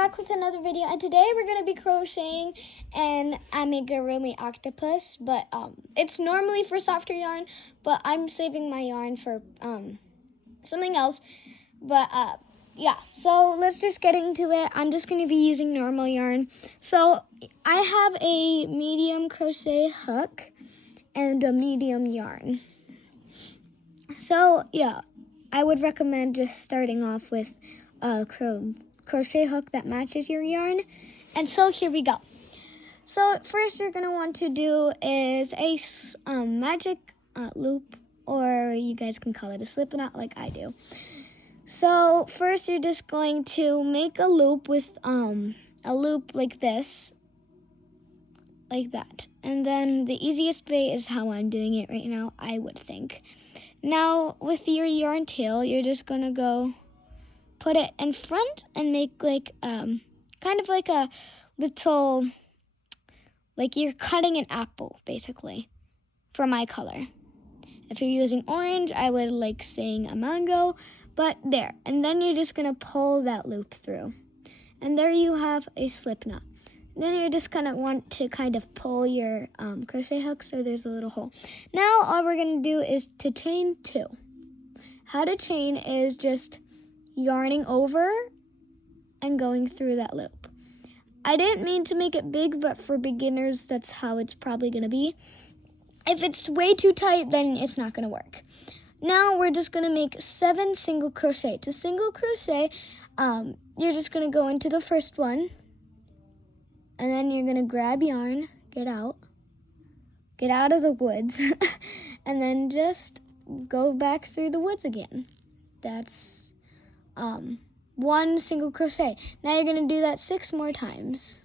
back with another video, and today we're going to be crocheting an amigurumi octopus, but it's normally for softer yarn, but I'm saving my yarn for something else. But yeah, so let's just get into it. I'm just going to be using normal yarn. So I have a medium crochet hook and a medium yarn. So yeah, I would recommend just starting off with a crochet hook that matches your yarn. And so here we go. So first you're going to want to do is a magic loop, or you guys can call it a slip knot like I do. So first you're just going to make a loop with a loop like this, like that. And then the easiest way is how I'm doing it right now, I would think. Now with your yarn tail, you're just going to go put it in front and make like kind of like a little, like you're cutting an apple basically for my color. If you're using orange, I would like saying a mango, but there. And then you're just going to pull that loop through. And there you have a slip knot. Then you're just going to want to kind of pull your crochet hook so there's a little hole. Now all we're going to do is to chain 2. How to chain is just yarning over and going through that loop. I didn't mean to make it big, but for beginners, that's how it's probably going to be. If it's way too tight, then it's not going to work. Now we're just going to make 7 single crochet. To single crochet, you're just going to go into the first one, and then you're going to grab yarn, get out of the woods, and then just go back through the woods again. That's 1 single crochet. Now you're going to do that 6 more times.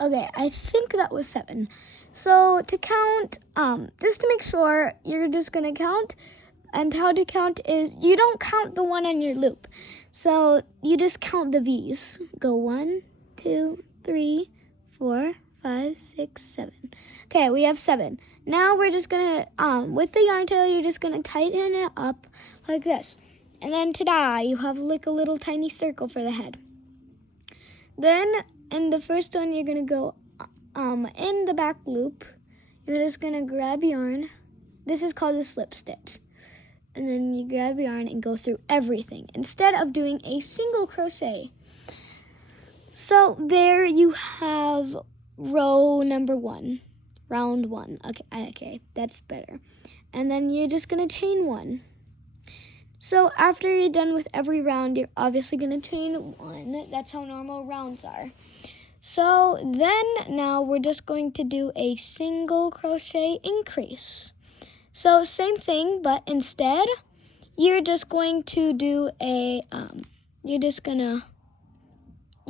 Okay, I think that was 7. So to count, just to make sure, you're just going to count. And how to count is, you don't count the one on your loop. So you just count the V's. Go 1, 2, 3, 4, 5, 6, 7. Okay, we have 7. Now we're just going to, with the yarn tail, you're just going to tighten it up like this. And then ta-da, you have like a little tiny circle for the head. Then in the first one, you're going to go in the back loop. You're just going to grab yarn. This is called a slip stitch. And then you grab yarn and go through everything instead of doing a single crochet. So there you have row number 1, round 1. Okay, that's better. And then you're just going to chain 1. So after you're done with every round, you're obviously going to chain 1. That's how normal rounds are. So then now we're just going to do a single crochet increase. So same thing, but instead you're just going to do a, you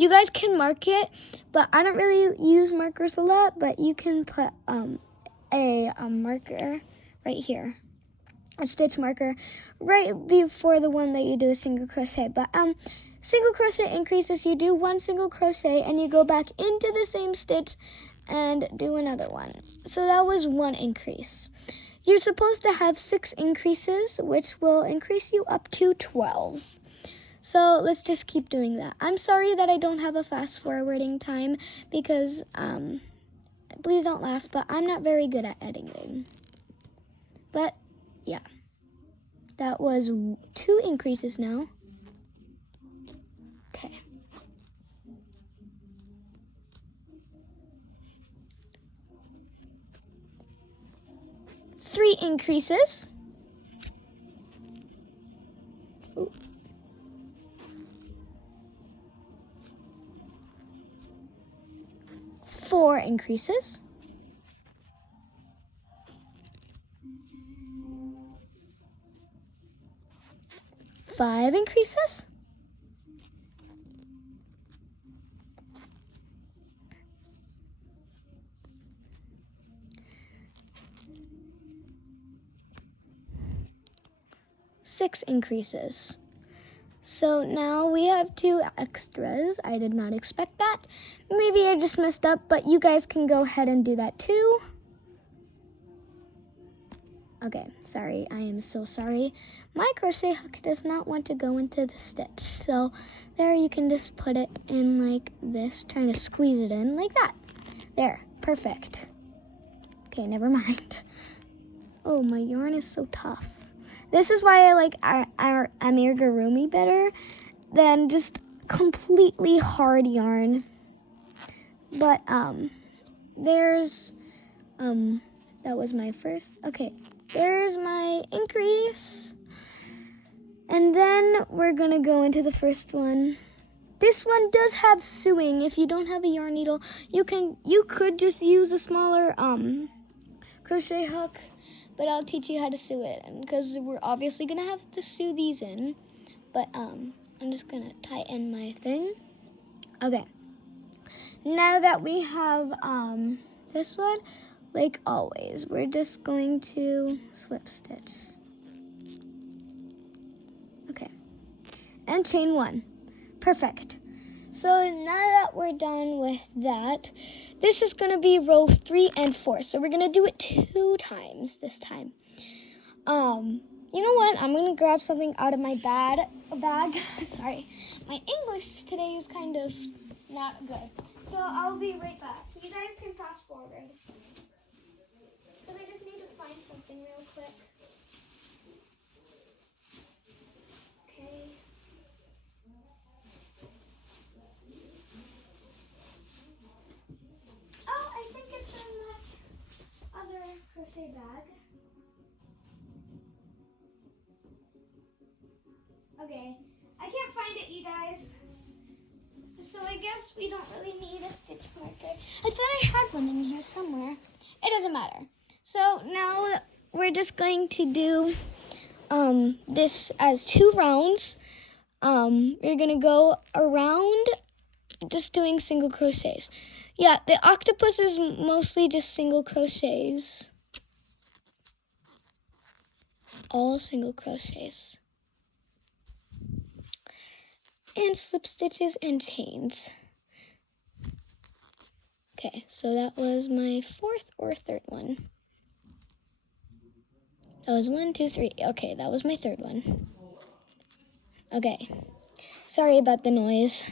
guys can mark it, but I don't really use markers a lot, but you can put a marker right here. A stitch marker right before the one that you do a single crochet. But single crochet increases, you do 1 single crochet and you go back into the same stitch and do another one. So that was 1 increase. You're supposed to have 6 increases, which will increase you up to 12. So let's just keep doing that. I'm sorry that I don't have a fast forwarding time because, please don't laugh, but I'm not very good at editing. But yeah, that was 2 increases now. Okay. Three increases. Ooh. 4 increases. 5 increases. 6 increases. So now we have 2 extras. I did not expect that. Maybe I just messed up, but you guys can go ahead and do that too. Okay, sorry, I am so sorry. My crochet hook does not want to go into the stitch. So there, you can just put it in like this, trying to squeeze it in like that. There, perfect. Okay, never mind. Oh, my yarn is so tough. This is why I like our amigurumi better than just completely hard yarn. But there's that was my first. Okay, there's my increase. And then we're gonna go into the first one. This one does have sewing. If you don't have a yarn needle, you could just use a smaller crochet hook. But I'll teach you how to sew it in, because we're obviously gonna have to sew these in. But I'm just gonna tighten my thing. Okay. Now that we have this one, like always, we're just going to slip stitch. Okay. And chain 1. Perfect. So now that we're done with that, this is going to be row 3 and 4. So we're going to do it 2 times this time. You know what? I'm going to grab something out of my bag. Sorry. My English today is kind of not good. So I'll be right back. You guys can fast forward. Because I just need to find something real quick. Okay. Oh, I think it's in my other crochet bag. Okay, I can't find it, you guys. So I guess we don't really need a stitch marker. I thought I had one in here somewhere. It doesn't matter. So now we're just going to do this as 2 rounds. We're gonna go around just doing single crochets. Yeah, the octopus is mostly just single crochets. All single crochets. And slip stitches and chains. Okay, so that was my 4th or 3rd one. That was 1, 2, 3. Okay, that was my 3rd one. Okay, sorry about the noise.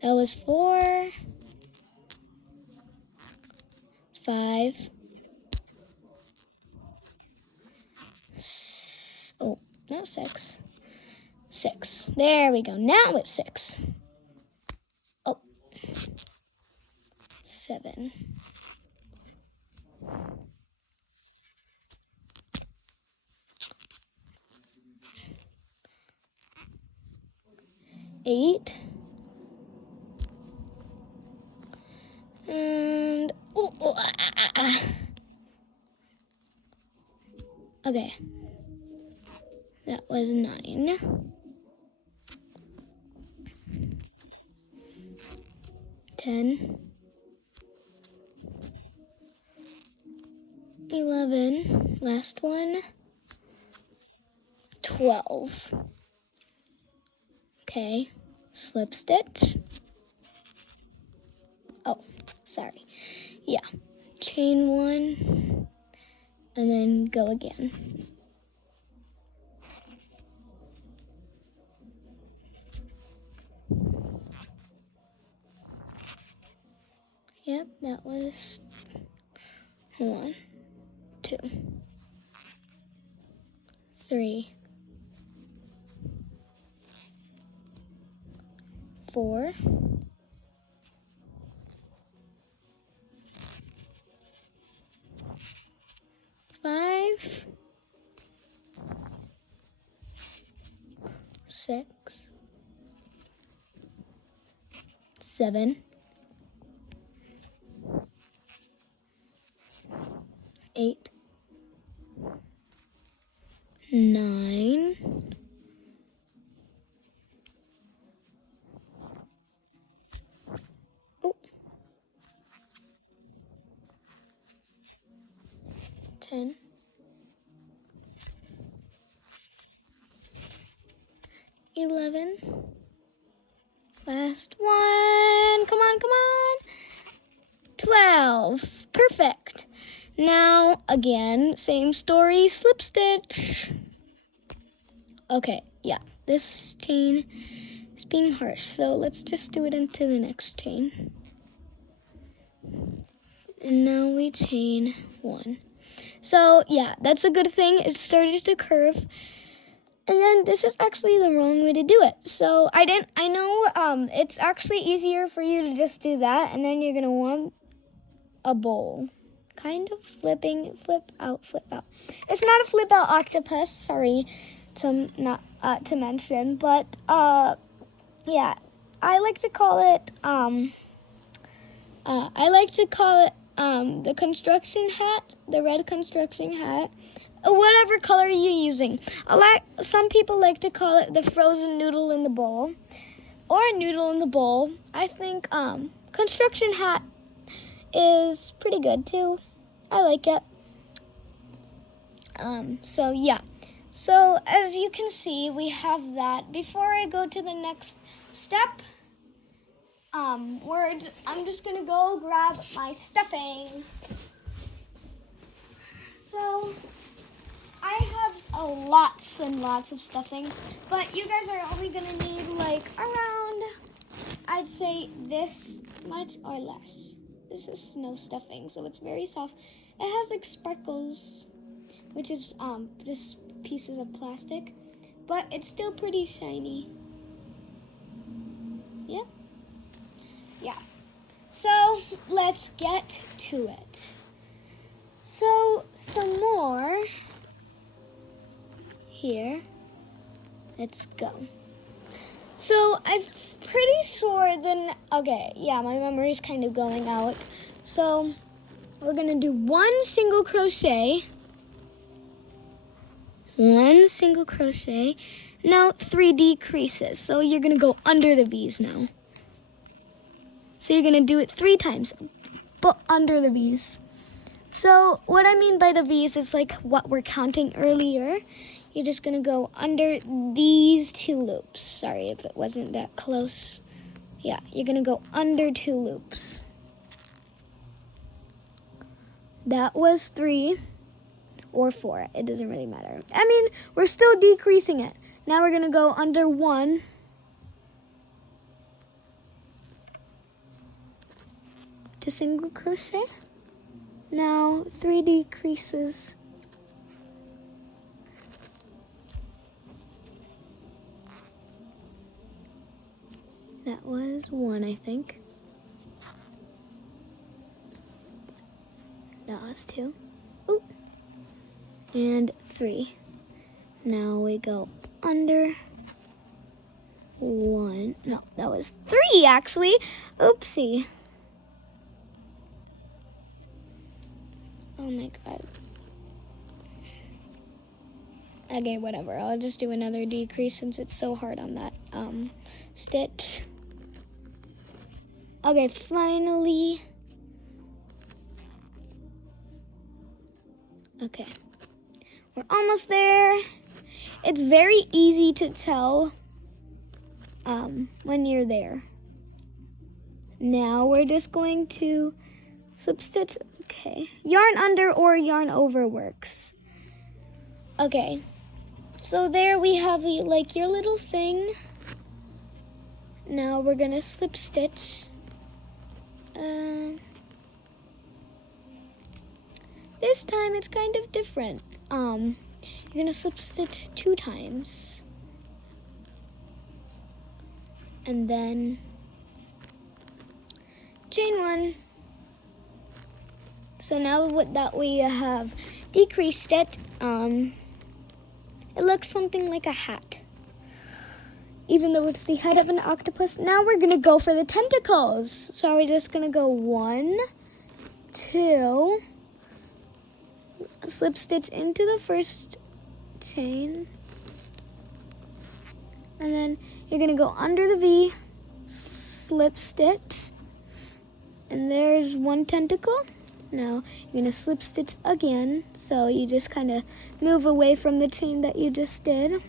That was 4, 5, oh, not 6. 6. There we go. Now it's 6. Oh. 7. 8. And okay. That was 9. 10. 11. Last one. 12. Okay. Slip stitch. Oh, sorry. Yeah. Chain 1. And then go again. Yep, that was 1, 2, 3, 4, 5, 6, 7, 8, 9, 10, last one. Come on, come on. 12. Perfect. Now, again, same story, slip stitch. Okay, yeah, this chain is being harsh, so let's just do it into the next chain. And now we chain 1. So, yeah, that's a good thing. It started to curve. And then this is actually the wrong way to do it. So, I know it's actually easier for you to just do that, and then you're going to want a bowl. Kind of flip out. It's not a flip out octopus, sorry to mention, but yeah, I like to call it the construction hat, the red construction hat, whatever color you're using. Some people like to call it the frozen noodle in the bowl, or a noodle in the bowl. I think construction hat is pretty good too. I like it. So yeah. So as you can see, we have that. Before I go to the next step, I'm just gonna go grab my stuffing. So I have lots and lots of stuffing, but you guys are only gonna need like around, I'd say this much or less. This is snow stuffing, so it's very soft. It has like sparkles, which is just pieces of plastic, but it's still pretty shiny. Yep. Yeah. So let's get to it. So some more here. Let's go. So I'm pretty sure my memory's kind of going out. So we're gonna do one single crochet, now 3 decreases. So you're gonna go under the V's now. So you're gonna do it 3 times, but under the V's. So what I mean by the V's is like what we're counting earlier. You're just gonna go under these 2 loops. Sorry if it wasn't that close. Yeah, you're gonna go under 2 loops. That was 3 or 4. It doesn't really matter. I mean, we're still decreasing it. Now we're gonna go under 1. To single crochet. Now 3 decreases. That was 1, I think. That was 2. Ooh. And 3. Now we go under 1. No, that was 3 actually. Oopsie. Oh my god. Okay, whatever. I'll just do another decrease since it's so hard on that stitch. Okay, finally. Okay. We're almost there. It's very easy to tell when you're there. Now we're just going to slip stitch. Okay. Yarn under or yarn over works. Okay. So there we have like your little thing. Now we're gonna slip stitch. This time it's kind of different. You're gonna slip stitch 2 times. And then chain 1. So now that we have decreased it, it looks something like a hat. Even though it's the head of an octopus. Now we're gonna go for the tentacles. So we're just gonna go 1, 2, slip stitch into the first chain. And then you're gonna go under the V, slip stitch. And there's 1 tentacle. Now you're gonna slip stitch again. So you just kind of move away from the chain that you just did.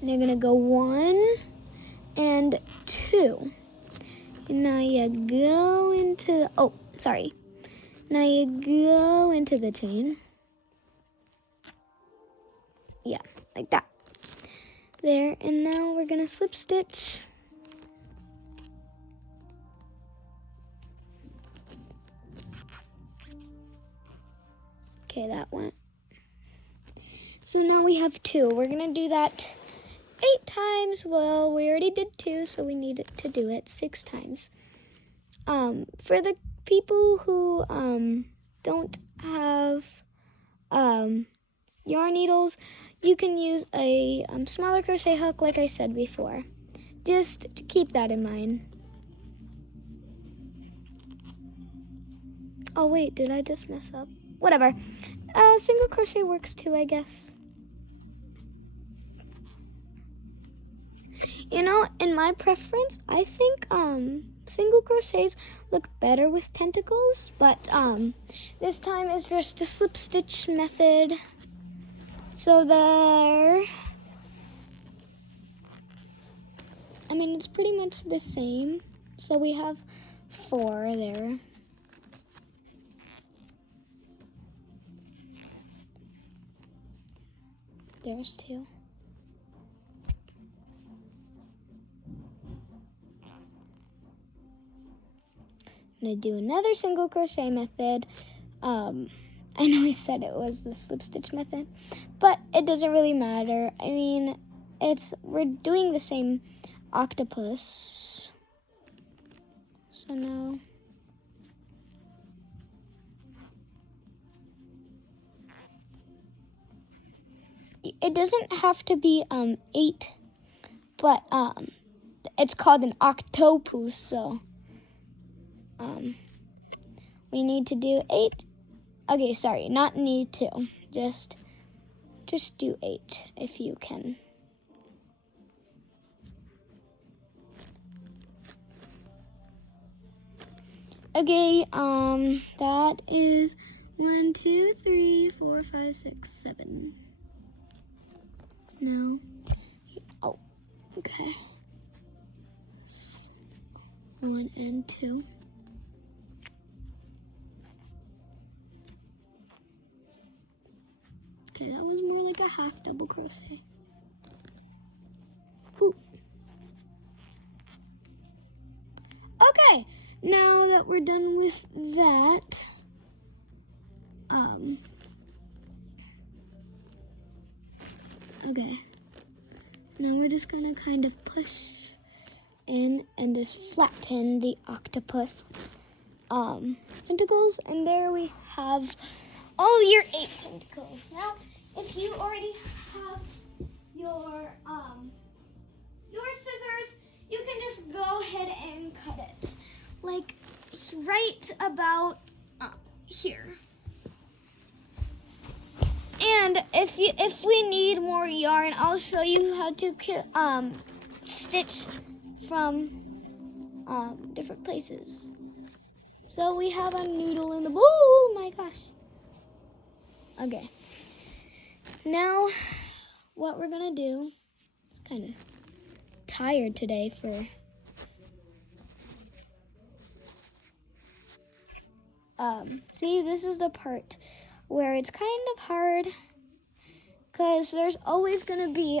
And you're gonna go 1 and 2. And now you go into, now you go into the chain. Yeah, like that. There, and now we're gonna slip stitch. Okay, that went. So now we have 2. We're gonna do that 8 times. Well, we already did 2, so we need to do it 6 times. For the people who don't have yarn needles, you can use a smaller crochet hook, like I said before. Just keep that in mind. Oh wait, did I just mess up? Whatever. Single crochet works too, I guess. You know, in my preference, I think single crochets look better with tentacles, but this time is just a slip stitch method. So there. I mean, it's pretty much the same. So we have 4 there. There's 2. I'm gonna do another single crochet method. I know I said it was the slip stitch method, but it doesn't really matter. I mean, we're doing the same octopus. So now it doesn't have to be 8, but it's called an octopus, so we need to do 8. Okay, sorry, not need to. Just do 8 if you can. Okay, that is 1, 2, 3, 4, 5, 6, 7. No. Oh, okay. 1 and 2. Okay, that was more like a half double crochet. Ooh. Okay, now that we're done with that, okay, now we're just gonna kind of push in and just flatten the octopus tentacles, and there we have all your 8 tentacles. Now, if you already have your scissors, you can just go ahead and cut it, like right about here. And if we need more yarn, I'll show you how to stitch from different places. So we have a noodle in the bowl. Oh my gosh. Okay. Now, what we're gonna do, kind of tired today for see, this is the part where it's kind of hard because there's always gonna be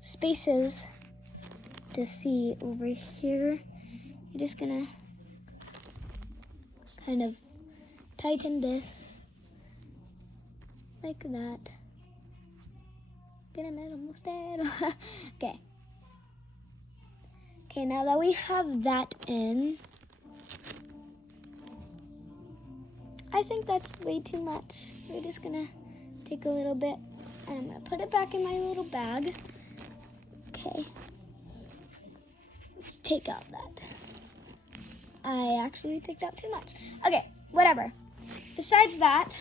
spaces to see over here. You're just gonna kind of tighten this like that. Get him, it's almost dead. Okay. Okay, now that we have that in, I think that's way too much. We're just gonna take a little bit and I'm gonna put it back in my little bag. Okay. Let's take out that. I actually took out too much. Okay, whatever. Besides that,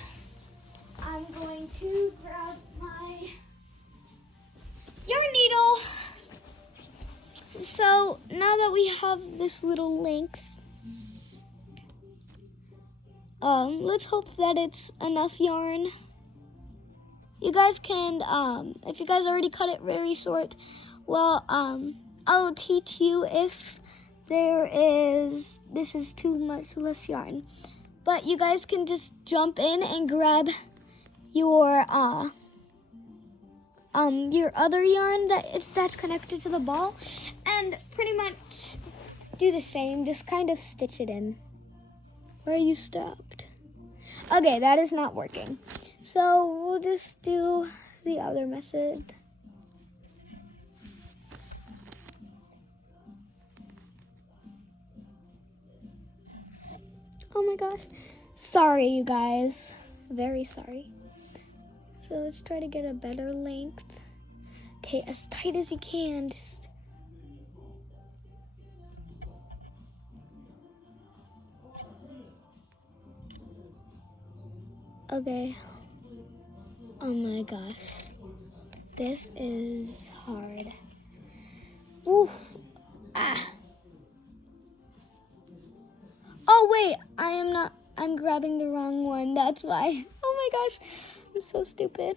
I'm going to grab my yarn needle. So now that we have this little length, let's hope that it's enough yarn. you guys can, if you guys already cut it very short, well, I'll teach you if this is too much less yarn. But you guys can just jump in and grab your other yarn that's connected to the ball, and pretty much do the same. Just kind of stitch it in where you stopped. Okay, that is not working. So we'll just do the other method. Oh my gosh. Sorry, you guys. Very sorry. So let's try to get a better length. Okay, as tight as you can. Just okay. Oh my gosh. This is hard. Ooh. Ah. Oh wait, I'm grabbing the wrong one. That's why. Oh my gosh. I'm so stupid.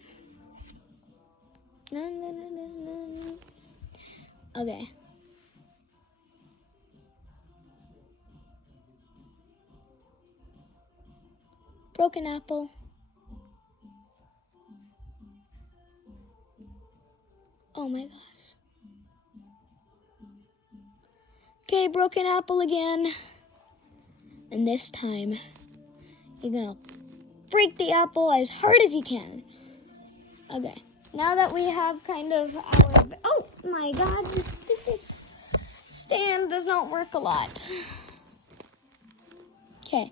Okay. Broken apple. Oh my gosh. Okay, broken apple again. And this time, you're gonna break the apple as hard as you can. Okay, now that we have kind of our, oh my god, this stupid stand does not work a lot. Okay,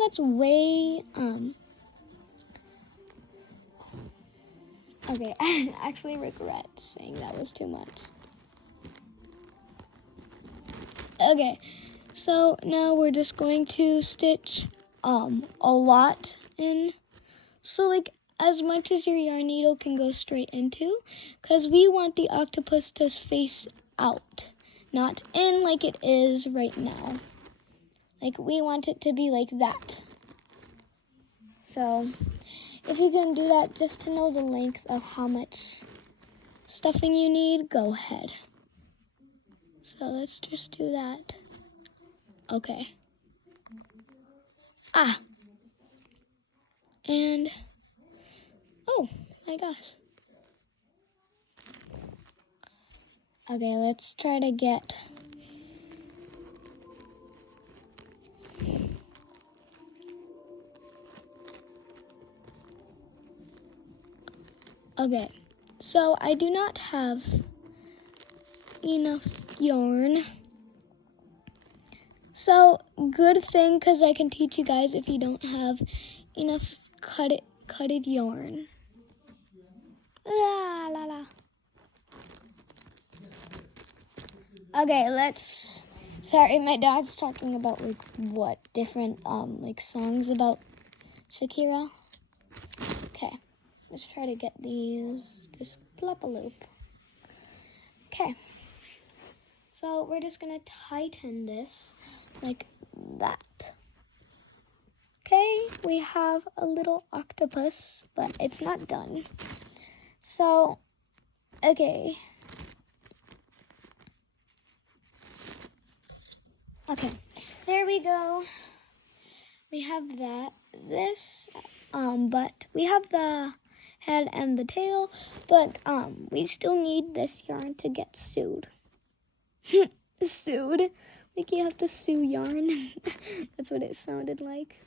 that's way, okay, I actually regret saying that was too much. Okay, so now we're just going to stitch, a lot in, so like, as much as your yarn needle can go straight into, because we want the octopus to face out, not in like it is right now. Like, we want it to be like that. So, if you can do that just to know the length of how much stuffing you need, go ahead. So, let's just do that. Okay. Ah. And, oh my gosh. Okay, let's try to get okay, so I do not have enough yarn. So, good thing, because I can teach you guys if you don't have enough cutted yarn. La la la. Okay, sorry, my dad's talking about like what different like songs about Shakira. Okay, let's try to get these, just plop a loop. Okay, so we're just gonna tighten this like that. Okay, we have a little octopus, but it's not done. So, okay. Okay, there we go. We have but we have the head and the tail, but we still need this yarn to get sewed. Sewed? Like you have to sew yarn. That's what it sounded like.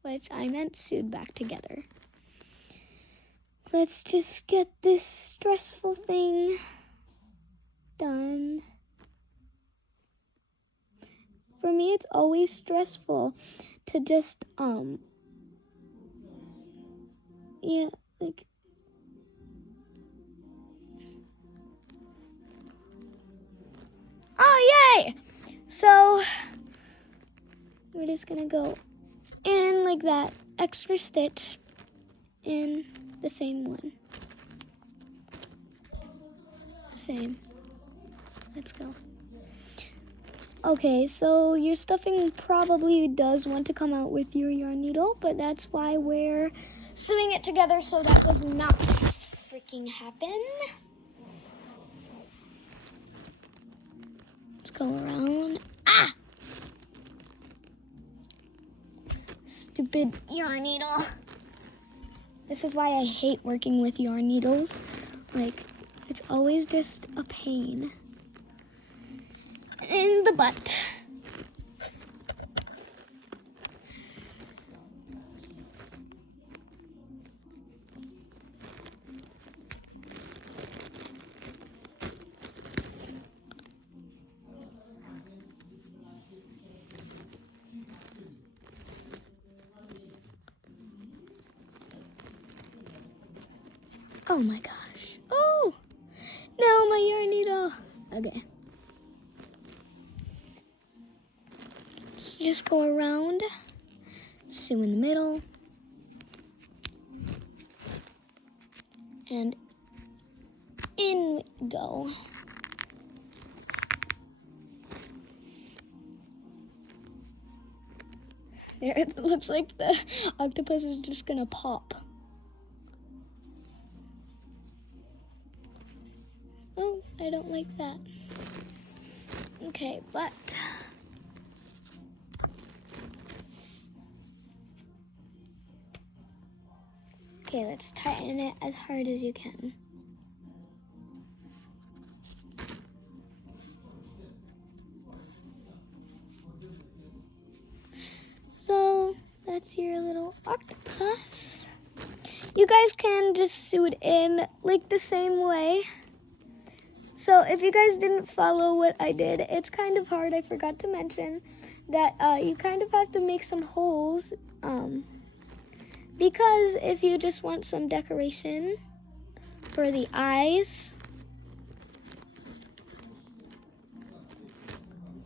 Which I meant sewed back together. Let's just get this stressful thing done. For me, it's always stressful to just, yeah, like, oh, yay! So, we're just gonna go in like that, extra stitch in the same one. Same. Let's go. Okay, so your stuffing probably does want to come out with your yarn needle, but that's why we're sewing it together so that does not freaking happen. Let's go around. Ah! Stupid yarn needle. This is why I hate working with yarn needles. Like, it's always just a pain in the butt. Oh my gosh. Oh! No, my yarn needle. Okay. Let's just go around, sew in the middle, and in we go. There, it looks like the octopus is just gonna pop. Oh, I don't like that. Okay, but okay, let's tighten it as hard as you can. So that's your little octopus. You guys can just sew it in like the same way. So if you guys didn't follow what I did, it's kind of hard. I forgot to mention that you kind of have to make some holes because if you just want some decoration for the eyes,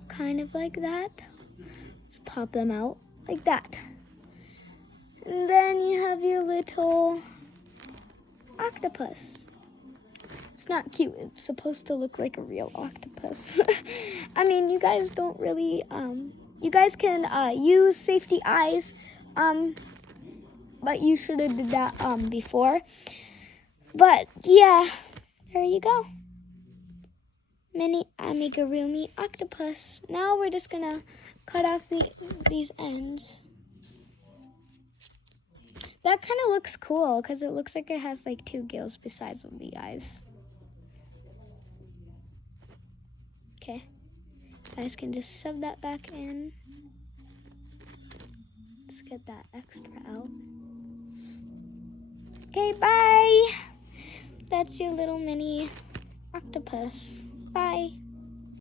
kind of like that, let's pop them out like that. And then you have your little octopus. It's not cute. It's supposed to look like a real octopus. I mean, you guys don't really, you guys can use safety eyes, but you should have did that before. But yeah, there you go. Mini amigurumi octopus. Now we're just gonna cut off these ends. That kind of looks cool because it looks like it has like two gills besides of the eyes. Okay, guys can just shove that back in. Let's get that extra out. Okay, bye. That's your little mini octopus. Bye.